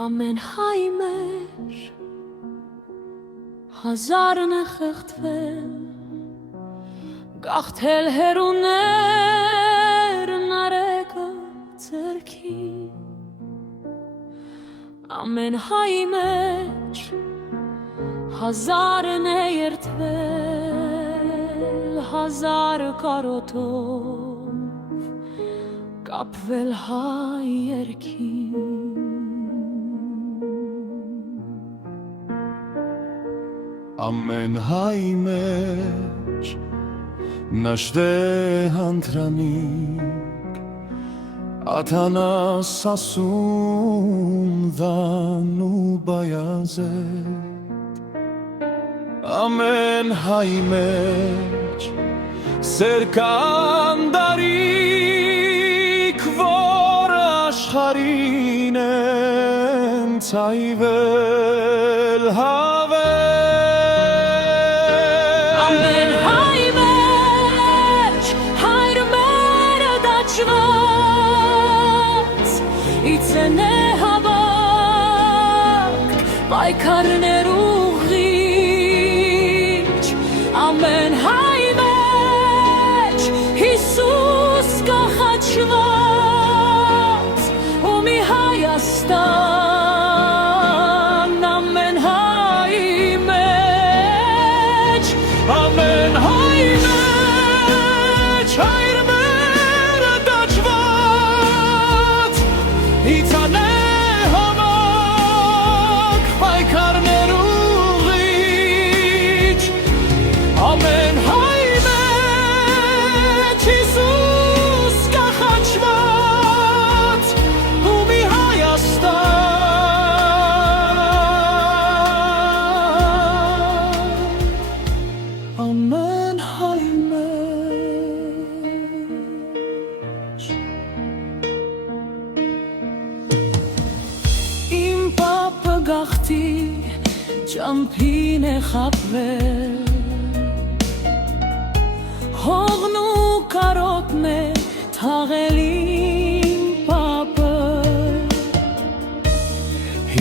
ամեն հայ մեր հազարն է խեղդվել, գաղթել հերուներն արեկը ձեռքին, ամեն հայ մեջ հազարն է երդվել, հազար կարոտով կապվել հայ երգին։ Ամեն հայ մեջ նաշտե հանդրանիկ աթանաս ասում դանու բայազետ ամեն հայ մեջ սերկան դարիք որ աշխարհին են ցայվել ամեն հայ մեջ հայր մերը դաջված իցեն է հավակ պայքարներ ուղիչ ամեն հայ մեջ Հիսուս կախաչված ու մի Հայաստան ամեն հայ մեջ ամեն հայ մեջ հայր մերը դաջված իցան է հավակ պայքարներ ուղիչ ամեն հայ մեջ Հիսուս կախաչված ու մի Հայաստան ամեն հայ մեջ Իմ պապը գաղթի ճամփին է խաբվել հողն ու կարոտն է թաղել իմ պապը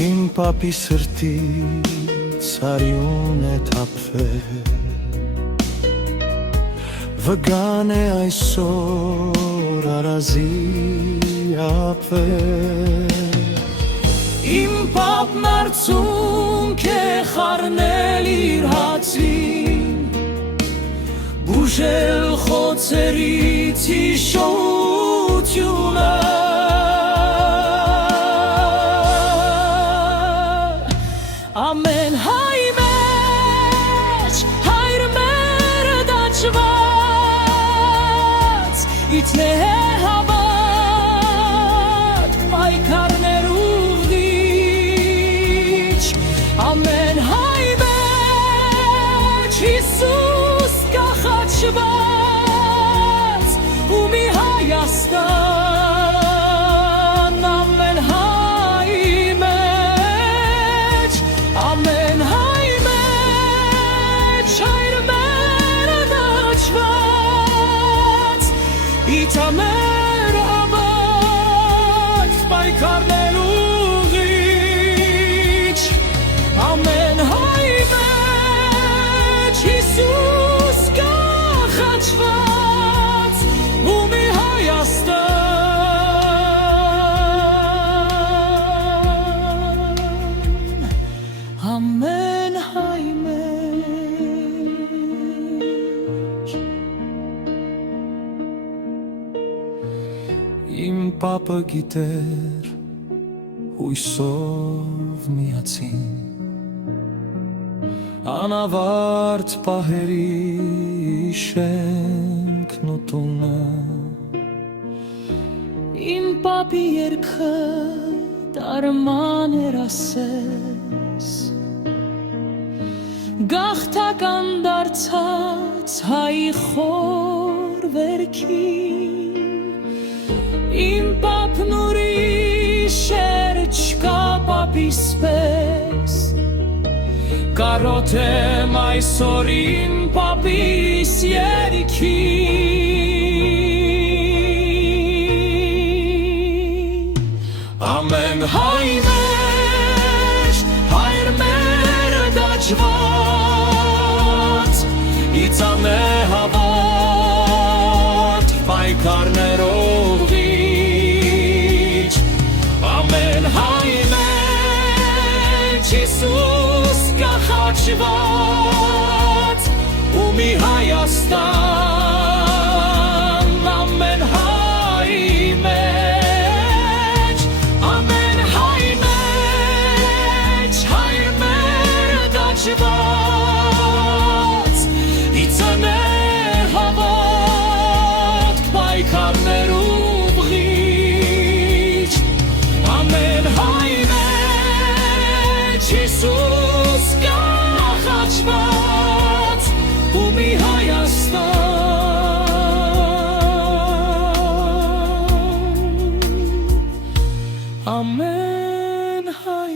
Իմ պապի սրտից արյուն է թափվել Վգան է այսօր արազի ապվել Իմ պապն արցունք է խառնել իր հացին բուժել խոցերից հիշությունը ամեն հայ մեջ հայր մերը դաջված իցն է հավատ պայքարներ ուղիչ ամեն հայ մեջ Հիսուս կախաչված ու մի Հայաստան ամեն հայ մեջ հայր մերը դաջված իցամեր հավաք պայքարներ ուղիչ ամեն հայ մեջ Հիսուս կախաչված ու մի Հայաստան ամեն հայ մեջ Իմ պապը գիտեր հույսով միացին անավարտ պահերի շենքն ու տունը Իմ պապի երգը տարման էր ասես գաղթական դարձած հայի խոր վերքին Իմ պապն ուրիշ էր չկա պապիս պես կարոթեմ այսօր իմ պապիս երգին ամեն հայ մեջ նախաճված իծանե հավատ պայքարներով իջ ամեն հայ մեջ Հիսուս կախաչված ու մի Հայաստան ամեն հայ մեջ հայր մեր դաջված իծանե հավատ պայքարներով ղիջ ամեն հայ մեջ Հիսուս կախաչված ու մի Հայաստան ամեն հայ